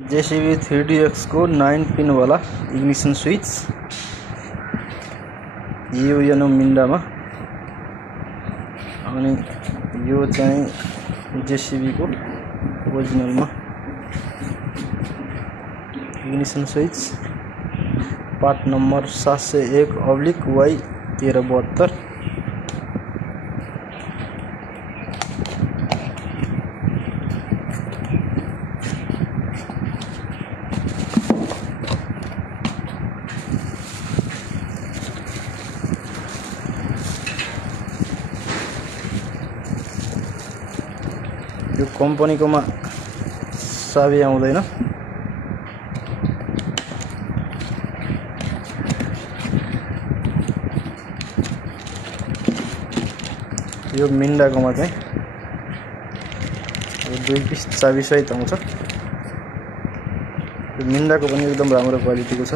JCB 3DX को 9 pin वाला इग्निसन switch यो यानो मिन्डामा अनि यो चाहिँ जेसीबी को ओरिजिनलमा इग्निसन स्विच पार्ट नम्बर 701/Y1372। यो कम्पनीको मा चाबी आउँदैन, यो मिन्डाकोमा चाहिँ 2 पिस चाबी सहित आउँछ। यो मिन्डाको पनि एकदम राम्रो क्वालिटीको छ।